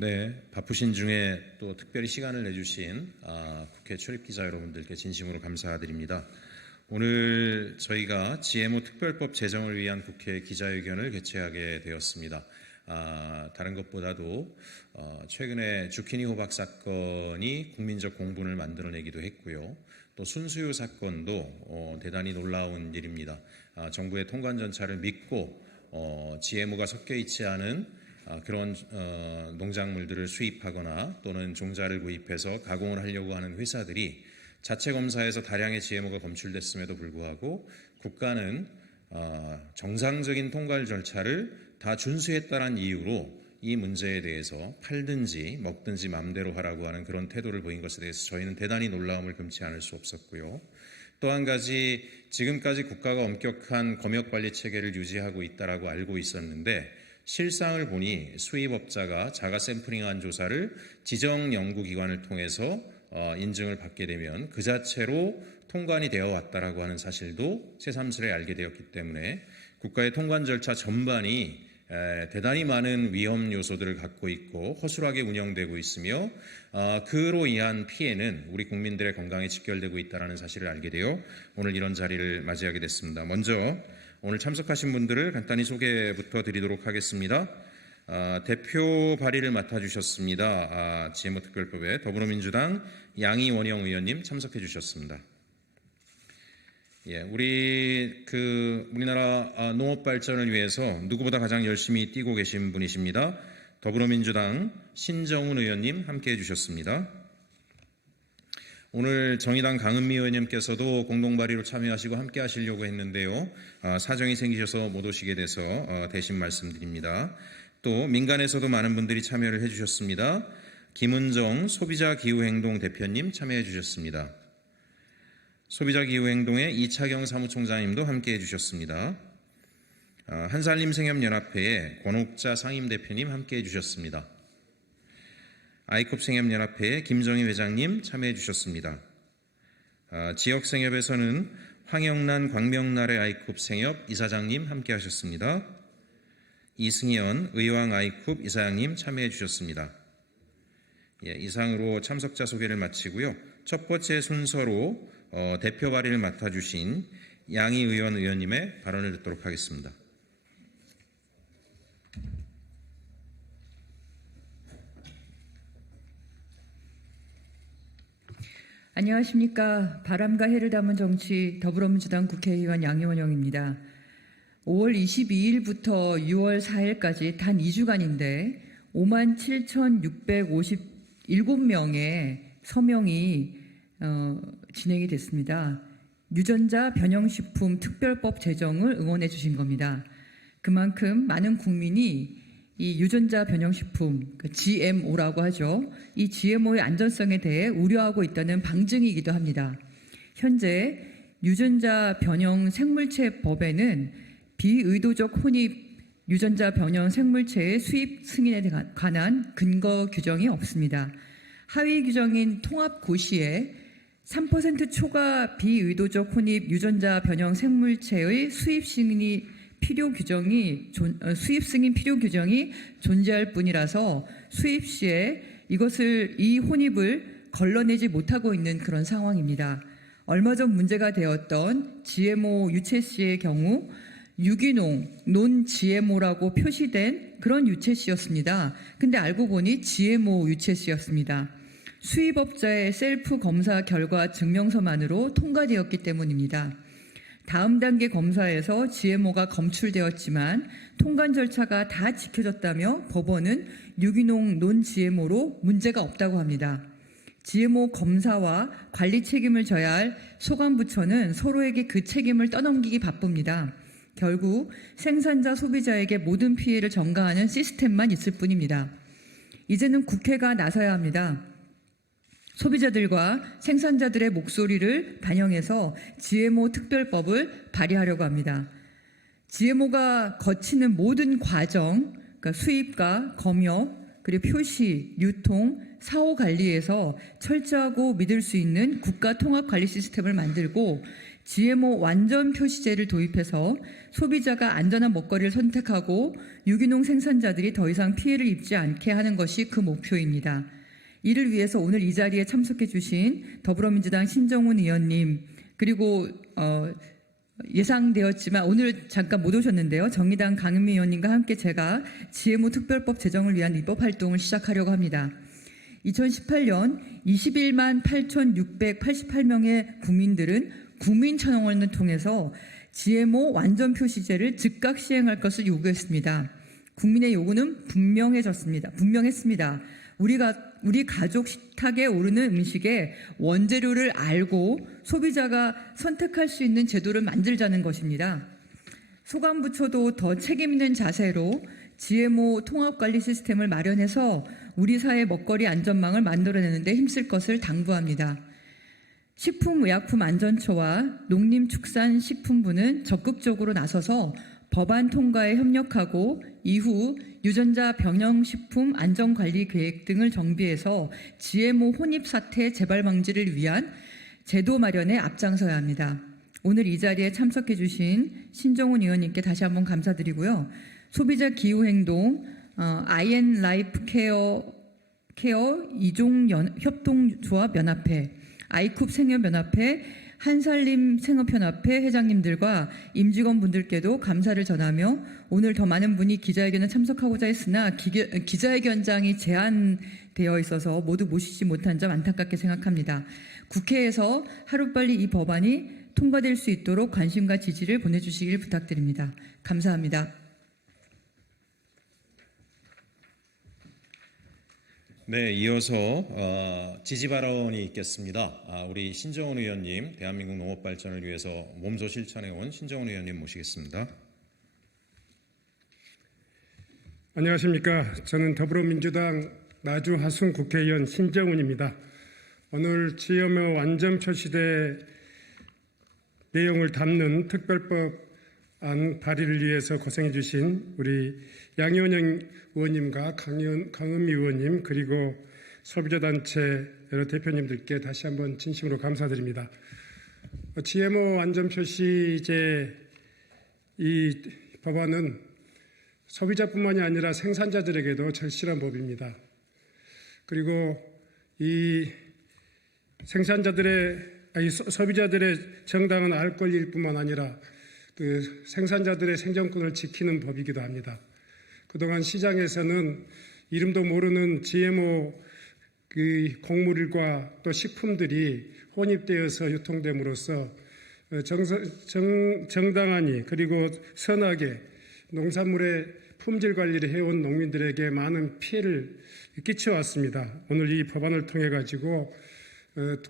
네, 바쁘신 중에 또 특별히 시간을 내주신 국회 출입기자 여러분들께 진심으로 감사드립니다. 오늘 저희가 GMO 특별법 제정을 위한 국회 기자회견을 개최하게 되었습니다. 다른 것보다도 최근에 주키니 호박 사건이 국민적 공분을 만들어내기도 했고요. 또 순수유 사건도 대단히 놀라운 일입니다. 정부의 통관 절차를 믿고 GMO가 섞여 있지 않은 그런 농작물들을 수입하거나 또는 종자를 구입해서 가공을 하려고 하는 회사들이 자체 검사에서 다량의 GMO가 검출됐음에도 불구하고 국가는 정상적인 통관 절차를 다 준수했다는 이유로 이 문제에 대해서 팔든지 먹든지 마음대로 하라고 하는 그런 태도를 보인 것에 대해서 저희는 대단히 놀라움을 금치 않을 수 없었고요. 또 한 가지, 지금까지 국가가 엄격한 검역관리 체계를 유지하고 있다라고 알고 있었는데 실상을 보니 수입업자가 자가 샘플링한 조사를 지정 연구기관을 통해서 인증을 받게 되면 그 자체로 통관이 되어 왔다라고 하는 사실도 새삼스레 알게 되었기 때문에 국가의 통관 절차 전반이 대단히 많은 위험 요소들을 갖고 있고 허술하게 운영되고 있으며 그로 인한 피해는 우리 국민들의 건강에 직결되고 있다는 사실을 알게 되어 오늘 이런 자리를 맞이하게 됐습니다. 먼저 오늘 참석하신 분들을 간단히 소개부터 드리도록 하겠습니다. 대표 발의를 맡아주셨습니다. GMO 특별법에 더불어민주당 양이원영 의원님 참석해 주셨습니다. 우리나라 농업 발전을 위해서 누구보다 가장 열심히 뛰고 계신 분이십니다. 더불어민주당 신정훈 의원님 함께해 주셨습니다. 오늘 정의당 강은미 의원님께서도 공동 발의로 참여하시고 함께 하시려고 했는데요. 사정이 생기셔서 못 오시게 돼서 대신 말씀드립니다. 또 민간에서도 많은 분들이 참여를 해주셨습니다. 김은정 소비자기후행동 대표님 참여해 주셨습니다. 소비자기후행동의 이차경 사무총장님도 함께해 주셨습니다. 한살림생협연합회의 권옥자 상임대표님 함께해 주셨습니다. 아이콥 생협연합회의 김정희 회장님 참여해 주셨습니다. 지역생협에서는 황영란 광명나래 아이콥 생협 이사장님 함께 하셨습니다. 이승현 의왕 아이콥 이사장님 참여해 주셨습니다. 이상으로 참석자 소개를 마치고요. 첫 번째 순서로 대표 발의를 맡아주신 양희 의원님의 발언을 듣도록 하겠습니다. 안녕하십니까. 바람과 해를 담은 정치 더불어민주당 국회의원 양이원영입니다. 5월 22일부터 6월 4일까지 단 2주간인데 57,657명의 서명이 진행이 됐습니다. 유전자 변형식품 특별법 제정을 응원해 주신 겁니다. 그만큼 많은 국민이 이 유전자 변형식품, GMO라고 하죠. 이 GMO의 안전성에 대해 우려하고 있다는 방증이기도 합니다. 현재 유전자 변형 생물체 법에는 비의도적 혼입 유전자 변형 생물체의 수입 승인에 관한 근거 규정이 없습니다. 하위 규정인 통합 고시에 3% 초과 비의도적 혼입 유전자 변형 생물체의 수입 승인 필요 규정이 존재할 뿐이라서 수입 시에 이 혼입을 걸러내지 못하고 있는 그런 상황입니다. 얼마 전 문제가 되었던 GMO 유채씨의 경우 유기농, 논 GMO라고 표시된 그런 유채씨였습니다. 근데 알고 보니 GMO 유채씨였습니다. 수입업자의 셀프 검사 결과 증명서만으로 통과되었기 때문입니다. 다음 단계 검사에서 GMO가 검출되었지만 통관 절차가 다 지켜졌다며 법원은 유기농 논 GMO로 문제가 없다고 합니다. GMO 검사와 관리 책임을 져야 할 소관부처는 서로에게 그 책임을 떠넘기기 바쁩니다. 결국 생산자 소비자에게 모든 피해를 전가하는 시스템만 있을 뿐입니다. 이제는 국회가 나서야 합니다. 소비자들과 생산자들의 목소리를 반영해서 GMO 특별법을 발의하려고 합니다. GMO가 거치는 모든 과정, 그러니까 수입과 검역, 그리고 표시, 유통, 사후 관리에서 철저하고 믿을 수 있는 국가 통합 관리 시스템을 만들고 GMO 완전 표시제를 도입해서 소비자가 안전한 먹거리를 선택하고 유기농 생산자들이 더 이상 피해를 입지 않게 하는 것이 그 목표입니다. 이를 위해서 오늘 이 자리에 참석해 주신 더불어민주당 신정훈 의원님, 그리고 예상되었지만 오늘 잠깐 못 오셨는데요. 정의당 강은미 의원님과 함께 제가 GMO 특별법 제정을 위한 입법 활동을 시작하려고 합니다. 2018년 21만 8,688명의 국민들은 국민청원을 통해서 GMO 완전 표시제를 즉각 시행할 것을 요구했습니다. 국민의 요구는 분명했습니다. 우리 가족 식탁에 오르는 음식의 원재료를 알고 소비자가 선택할 수 있는 제도를 만들자는 것입니다. 소관부처도 더 책임 있는 자세로 GMO 통합관리 시스템을 마련해서 우리 사회 먹거리 안전망을 만들어내는 데 힘쓸 것을 당부합니다. 식품의약품안전처와 농림축산식품부는 적극적으로 나서서 법안 통과에 협력하고 이후 유전자 변형식품 안전관리 계획 등을 정비해서 GMO 혼입 사태 재발 방지를 위한 제도 마련에 앞장서야 합니다. 오늘 이 자리에 참석해 주신 신정훈 의원님께 다시 한번 감사드리고요. 소비자 기후행동, IN 라이프 케어 이종 협동조합 연합회, 아이쿱 생협연합회, 한살림 생업연합회 회장님들과 임직원분들께도 감사를 전하며 오늘 더 많은 분이 기자회견에 참석하고자 했으나 기자회견장이 제한되어 있어서 모두 모시지 못한 점 안타깝게 생각합니다. 국회에서 하루빨리 이 법안이 통과될 수 있도록 관심과 지지를 보내주시길 부탁드립니다. 감사합니다. 네, 이어서 지지 발언이 있겠습니다. 우리 신정훈 의원님, 대한민국 농업 발전을 위해서 몸소 실천해온 신정훈 의원님 모시겠습니다. 안녕하십니까. 저는 더불어민주당 나주 하순 국회의원 신정훈입니다. 오늘 GMO 완전 표시대 내용을 담는 특별법안 발의를 위해서 고생해 주신 우리 양의원 의원님과 강은미 의원님, 그리고 소비자단체 여러 대표님들께 다시 한번 진심으로 감사드립니다. GMO 완전 표시제 이 법안은 소비자뿐만이 아니라 생산자들에게도 절실한 법입니다. 그리고 이 소비자들의 정당한 알 권리일 뿐만 아니라 그 생산자들의 생존권을 지키는 법이기도 합니다. 그동안 시장에서는 이름도 모르는 GMO 곡물과 또 식품들이 혼입되어서 유통됨으로써 정당하니 그리고 선하게 농산물의 품질 관리를 해온 농민들에게 많은 피해를 끼쳐왔습니다. 오늘 이 법안을 통해 가지고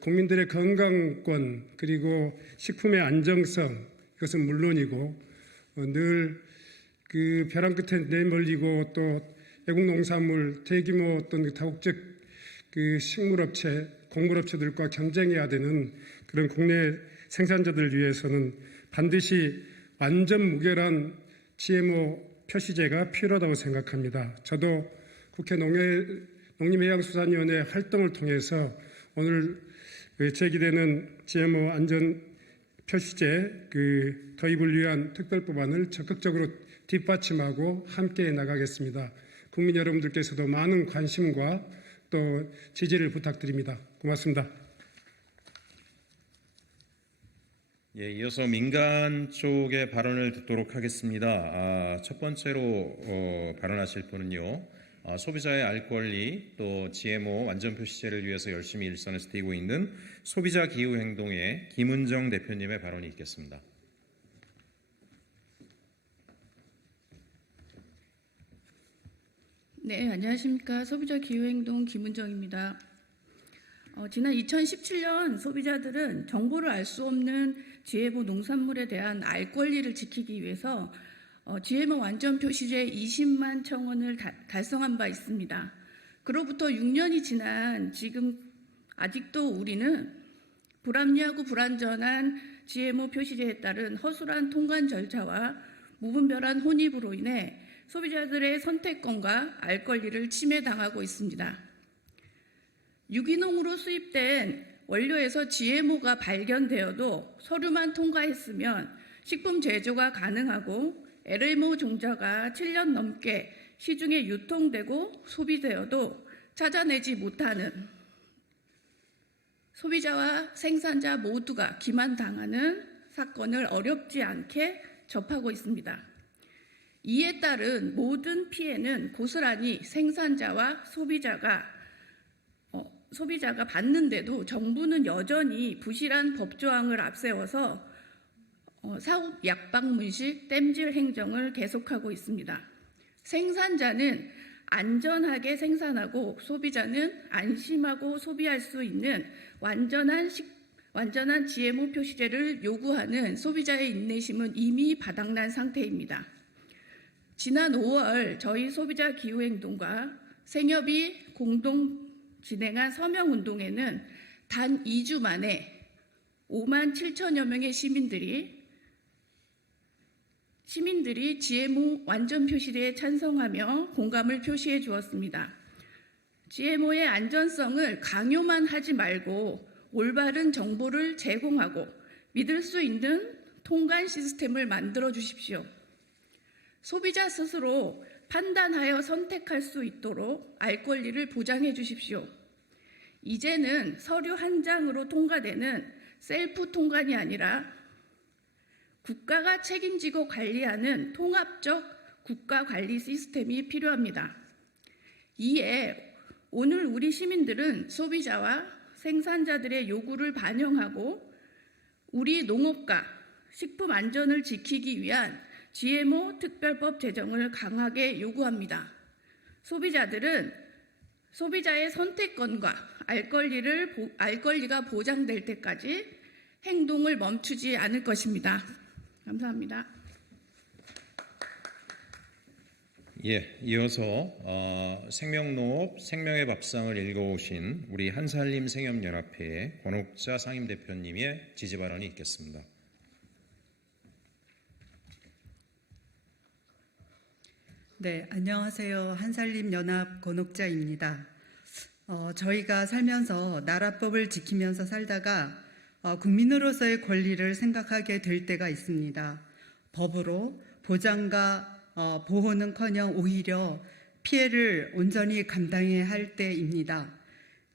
국민들의 건강권 그리고 식품의 안정성, 이것은 물론이고 늘 그 벼랑 끝에 내몰리고 또 외국 농산물 대규모 어떤 다국적 그 식물업체, 곡물업체들과 경쟁해야 되는 그런 국내 생산자들을 위해서는 반드시 완전 무결한 GMO 표시제가 필요하다고 생각합니다. 저도 국회 농림해양수산위원회 활동을 통해서 오늘 제기되는 GMO 안전 표시제 도입을 위한 특별법안을 적극적으로 뒷받침하고 함께 나가겠습니다. 국민 여러분들께서도 많은 관심과 또 지지를 부탁드립니다. 고맙습니다. 예, 이어서 민간 쪽의 발언을 듣도록 하겠습니다. 첫 번째로 발언하실 분은요. 소비자의 알 권리 또 GMO 완전 표시제를 위해서 열심히 일선에서 뛰고 있는 소비자 기후행동의 김은정 대표님의 발언이 있겠습니다. 네, 안녕하십니까. 소비자 기후행동 김은정입니다. 지난 2017년 소비자들은 정보를 알 수 없는 GMO 농산물에 대한 알 권리를 지키기 위해서 GMO 완전 표시제 20만 청원을 달성한 바 있습니다. 그로부터 6년이 지난 지금 아직도 우리는 불합리하고 불안전한 GMO 표시제에 따른 허술한 통관 절차와 무분별한 혼입으로 인해 소비자들의 선택권과 알 권리를 침해당하고 있습니다. 유기농으로 수입된 원료에서 GMO가 발견되어도 서류만 통과했으면 식품 제조가 가능하고 LMO 종자가 7년 넘게 시중에 유통되고 소비되어도 찾아내지 못하는 소비자와 생산자 모두가 기만당하는 사건을 어렵지 않게 접하고 있습니다. 이에 따른 모든 피해는 고스란히 생산자와 소비자가 받는데도 정부는 여전히 부실한 법조항을 앞세워서 사업 약방문식 땜질 행정을 계속하고 있습니다. 생산자는 안전하게 생산하고 소비자는 안심하고 소비할 수 있는 완전한 GMO 표시제를 요구하는 소비자의 인내심은 이미 바닥난 상태입니다. 지난 5월 저희 소비자 기후행동과 생협이 공동 진행한 서명운동에는 단 2주 만에 5만 7천여 명의 시민들이 GMO 완전 표시제에 찬성하며 공감을 표시해 주었습니다. GMO의 안전성을 강요만 하지 말고 올바른 정보를 제공하고 믿을 수 있는 통관 시스템을 만들어 주십시오. 소비자 스스로 판단하여 선택할 수 있도록 알 권리를 보장해 주십시오. 이제는 서류 한 장으로 통과되는 셀프 통관이 아니라 국가가 책임지고 관리하는 통합적 국가 관리 시스템이 필요합니다. 이에 오늘 우리 시민들은 소비자와 생산자들의 요구를 반영하고 우리 농업과 식품 안전을 지키기 위한 GMO 특별법 제정을 강하게 요구합니다. 소비자들은 소비자의 선택권과 알 권리가 보장될 때까지 행동을 멈추지 않을 것입니다. 감사합니다. 예, 이어서 생명농업 생명의 밥상을 읽어오신 우리 한살림 생협연합회 권옥자 상임대표님의 지지 발언이 있겠습니다. 네, 안녕하세요. 한살림연합 권옥자입니다. 저희가 살면서 나라법을 지키면서 살다가 국민으로서의 권리를 생각하게 될 때가 있습니다. 법으로 보장과 보호는커녕 오히려 피해를 온전히 감당해야 할 때입니다.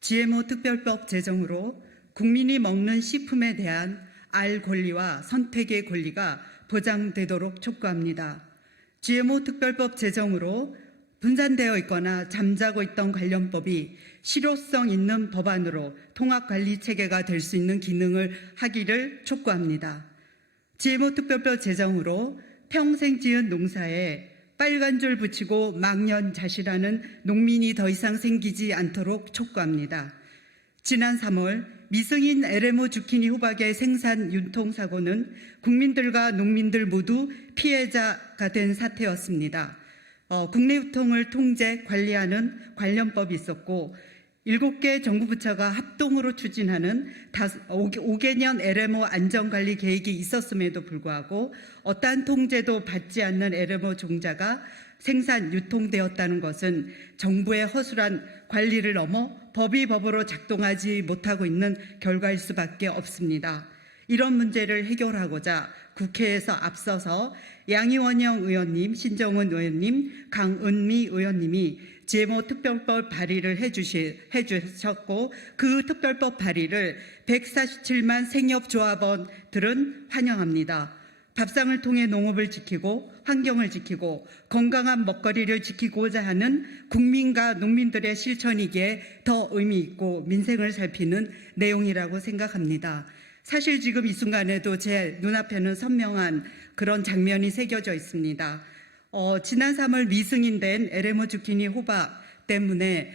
GMO 특별법 제정으로 국민이 먹는 식품에 대한 알 권리와 선택의 권리가 보장되도록 촉구합니다. GMO 특별법 제정으로 분산되어 있거나 잠자고 있던 관련법이 실효성 있는 법안으로 통합관리체계가 될 수 있는 기능을 하기를 촉구합니다. GMO 특별법 제정으로 평생 지은 농사에 빨간 줄 붙이고 망연자실하는 농민이 더 이상 생기지 않도록 촉구합니다. 지난 3월 미승인 LMO 주키니 호박의 생산 유통 사고는 국민들과 농민들 모두 피해자가 된 사태였습니다. 국내 유통을 통제, 관리하는 관련법이 있었고 7개 정부 부처가 합동으로 추진하는 5개년 LMO 안전관리 계획이 있었음에도 불구하고 어떠한 통제도 받지 않는 LMO 종자가 생산, 유통되었다는 것은 정부의 허술한 관리를 넘어 법이 법으로 작동하지 못하고 있는 결과일 수밖에 없습니다. 이런 문제를 해결하고자 국회에서 앞서서 양이원영 의원님, 신정은 의원님, 강은미 의원님이 GMO 특별법 발의를 해주셨고 그 특별법 발의를 147만 생협조합원들은 환영합니다. 밥상을 통해 농업을 지키고 환경을 지키고 건강한 먹거리를 지키고자 하는 국민과 농민들의 실천이기에 더 의미 있고 민생을 살피는 내용이라고 생각합니다. 사실 지금 이 순간에도 제 눈앞에는 선명한 그런 장면이 새겨져 있습니다. 지난 3월 미승인된 LMO 주키니 호박 때문에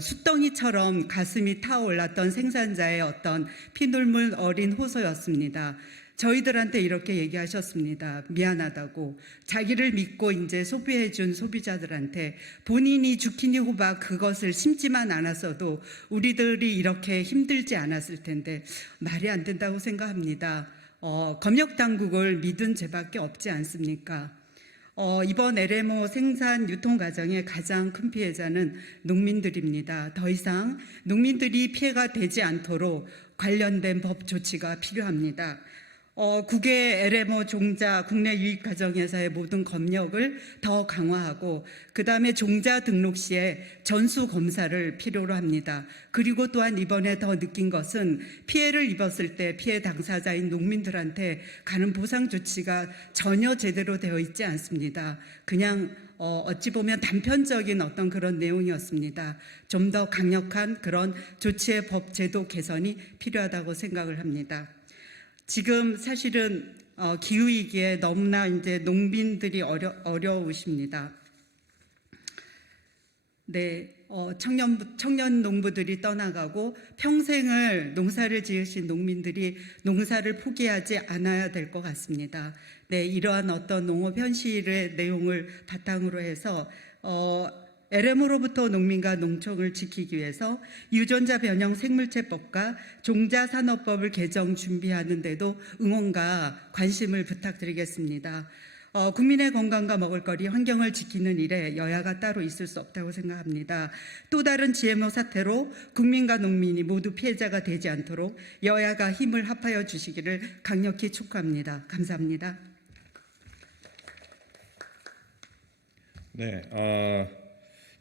숫덩이처럼 가슴이 타올랐던 생산자의 어떤 피눈물 어린 호소였습니다. 저희들한테 이렇게 얘기하셨습니다. 미안하다고. 자기를 믿고 이제 소비해준 소비자들한테 본인이 주키니 호박 그것을 심지만 않았어도 우리들이 이렇게 힘들지 않았을 텐데 말이 안 된다고 생각합니다. 검역 당국을 믿은 죄밖에 없지 않습니까? 이번 LMO 생산 유통 과정의 가장 큰 피해자는 농민들입니다. 더 이상 농민들이 피해가 되지 않도록 관련된 법 조치가 필요합니다. 국외 LMO 종자 국내 유입 과정에서의 모든 검역을 더 강화하고 그다음에 종자 등록 시에 전수 검사를 필요로 합니다. 그리고 또한 이번에 더 느낀 것은 피해를 입었을 때 피해 당사자인 농민들한테 가는 보상 조치가 전혀 제대로 되어 있지 않습니다. 그냥 어찌 보면 단편적인 어떤 그런 내용이었습니다. 좀 더 강력한 그런 조치의 법 제도 개선이 필요하다고 생각을 합니다. 지금 사실은 기후위기에 너무나 이제 농민들이 어려우십니다. 네, 청년 농부들이 떠나가고 평생을 농사를 지으신 농민들이 농사를 포기하지 않아야 될 것 같습니다. 네, 이러한 어떤 농업 현실의 내용을 바탕으로 해서 LMO로부터 농민과 농촌을 지키기 위해서 유전자 변형 생물체법과 종자산업법을 개정 준비하는 데도 응원과 관심을 부탁드리겠습니다. 국민의 건강과 먹을거리, 환경을 지키는 일에 여야가 따로 있을 수 없다고 생각합니다. 또 다른 GMO 사태로 국민과 농민이 모두 피해자가 되지 않도록 여야가 힘을 합하여 주시기를 강력히 촉구합니다. 감사합니다. 네,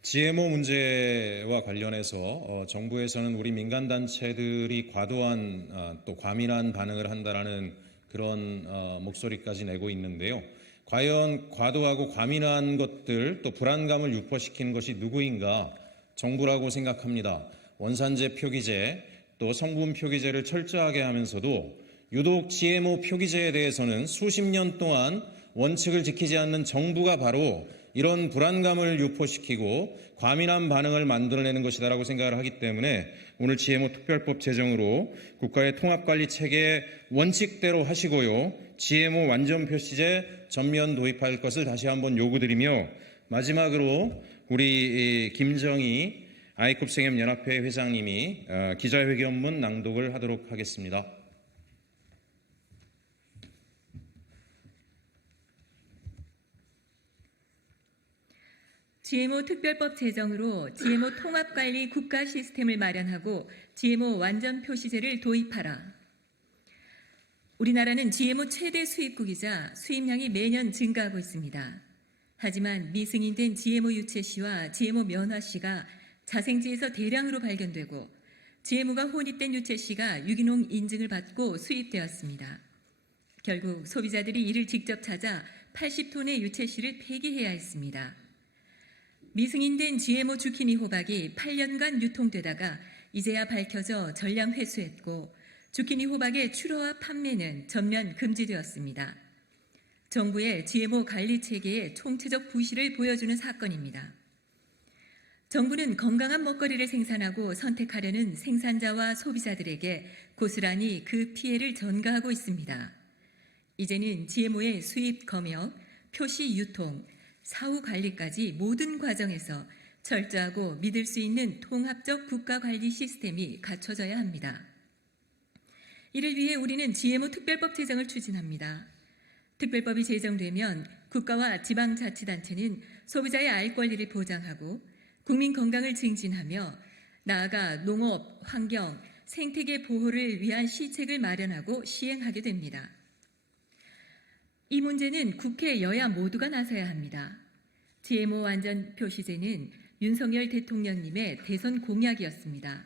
GMO 문제와 관련해서 정부에서는 우리 민간 단체들이 과도한 또 과민한 반응을 한다라는 그런 목소리까지 내고 있는데요. 과연 과도하고 과민한 것들 또 불안감을 유포시키는 것이 누구인가? 정부라고 생각합니다. 원산지 표기제 또 성분 표기제를 철저하게 하면서도 유독 GMO 표기제에 대해서는 수십 년 동안 원칙을 지키지 않는 정부가 바로 이런 불안감을 유포시키고 과민한 반응을 만들어내는 것이다라고 생각을 하기 때문에 오늘 GMO 특별법 제정으로 국가의 통합관리 체계 원칙대로 하시고요. GMO 완전 표시제 전면 도입할 것을 다시 한번 요구드리며 마지막으로 우리 김정희 아이컵생협연합회 회장님이 기자회견문 낭독을 하도록 하겠습니다. GMO 특별법 제정으로 GMO 통합관리 국가 시스템을 마련하고 GMO 완전 표시제를 도입하라. 우리나라는 GMO 최대 수입국이자 수입량이 매년 증가하고 있습니다. 하지만 미승인된 GMO 유채씨와 GMO 면화씨가 자생지에서 대량으로 발견되고 GMO가 혼입된 유채씨가 유기농 인증을 받고 수입되었습니다. 결국 소비자들이 이를 직접 찾아 80톤의 유채씨를 폐기해야 했습니다. 미승인된 GMO 주키니 호박이 8년간 유통되다가 이제야 밝혀져 전량 회수했고 주키니 호박의 출하와 판매는 전면 금지되었습니다. 정부의 GMO 관리 체계의 총체적 부실을 보여주는 사건입니다. 정부는 건강한 먹거리를 생산하고 선택하려는 생산자와 소비자들에게 고스란히 그 피해를 전가하고 있습니다. 이제는 GMO의 수입 검역, 표시 유통, 사후 관리까지 모든 과정에서 철저하고 믿을 수 있는 통합적 국가 관리 시스템이 갖춰져야 합니다. 이를 위해 우리는 GMO 특별법 제정을 추진합니다. 특별법이 제정되면 국가와 지방자치단체는 소비자의 알 권리를 보장하고 국민 건강을 증진하며 나아가 농업, 환경, 생태계 보호를 위한 시책을 마련하고 시행하게 됩니다. 이 문제는 국회 여야 모두가 나서야 합니다. GMO 완전 표시제는 윤석열 대통령님의 대선 공약이었습니다.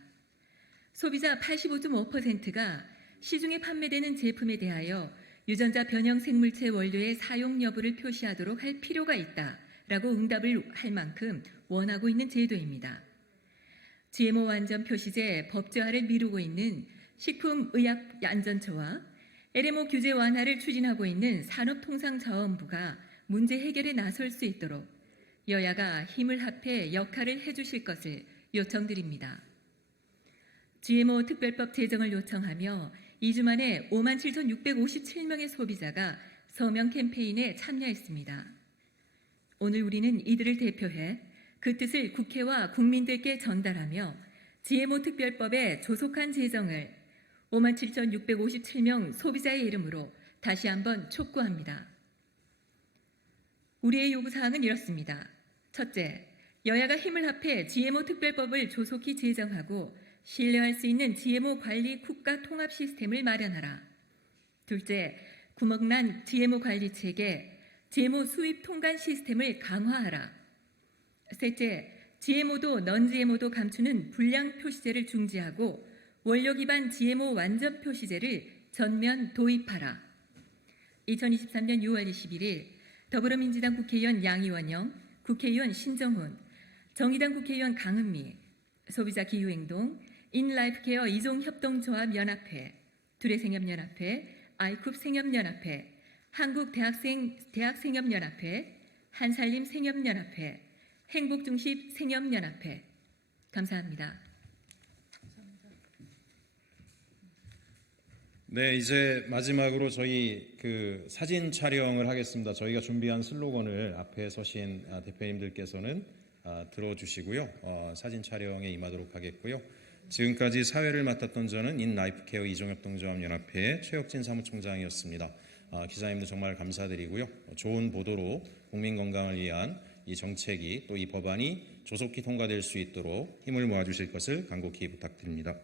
소비자 85.5%가 시중에 판매되는 제품에 대하여 유전자 변형 생물체 원료의 사용 여부를 표시하도록 할 필요가 있다라고 응답을 할 만큼 원하고 있는 제도입니다. GMO 완전 표시제 법제화를 미루고 있는 식품의약안전처와 LMO 규제 완화를 추진하고 있는 산업통상자원부가 문제 해결에 나설 수 있도록 여야가 힘을 합해 역할을 해주실 것을 요청드립니다. GMO 특별법 제정을 요청하며 2주 만에 57,657명의 소비자가 서명 캠페인에 참여했습니다. 오늘 우리는 이들을 대표해 그 뜻을 국회와 국민들께 전달하며 GMO 특별법의 조속한 제정을 57,657명 소비자의 이름으로 다시 한번 촉구합니다. 우리의 요구사항은 이렇습니다. 첫째, 여야가 힘을 합해 GMO 특별법을 조속히 제정하고 신뢰할 수 있는 GMO 관리 국가 통합 시스템을 마련하라. 둘째, 구멍난 GMO 관리 체계, GMO 수입 통관 시스템을 강화하라. 셋째, GMO도 non-GMO도 감추는 불량 표시제를 중지하고 원료 기반 GMO 완전 표시제를 전면 도입하라. 2023년 6월 21일 더불어민주당 국회의원 양이원영, 국회의원 신정훈, 정의당 국회의원 강은미, 소비자 기후행동, 인라이프케어 이종협동조합연합회, 두레생협연합회, 아이쿱 생협연합회, 한국대학생협연합회, 한살림생협연합회, 행복중십 생협연합회. 감사합니다. 네, 이제 마지막으로 저희 그 사진 촬영을 하겠습니다. 저희가 준비한 슬로건을 앞에 서신 대표님들께서는 들어주시고요. 사진 촬영에 임하도록 하겠고요. 지금까지 사회를 맡았던 저는 인라이프케어 이종협동조합연합회 최혁진 사무총장이었습니다. 기자님들 정말 감사드리고요. 좋은 보도로 국민 건강을 위한 이 정책이 또 이 법안이 조속히 통과될 수 있도록 힘을 모아주실 것을 간곡히 부탁드립니다.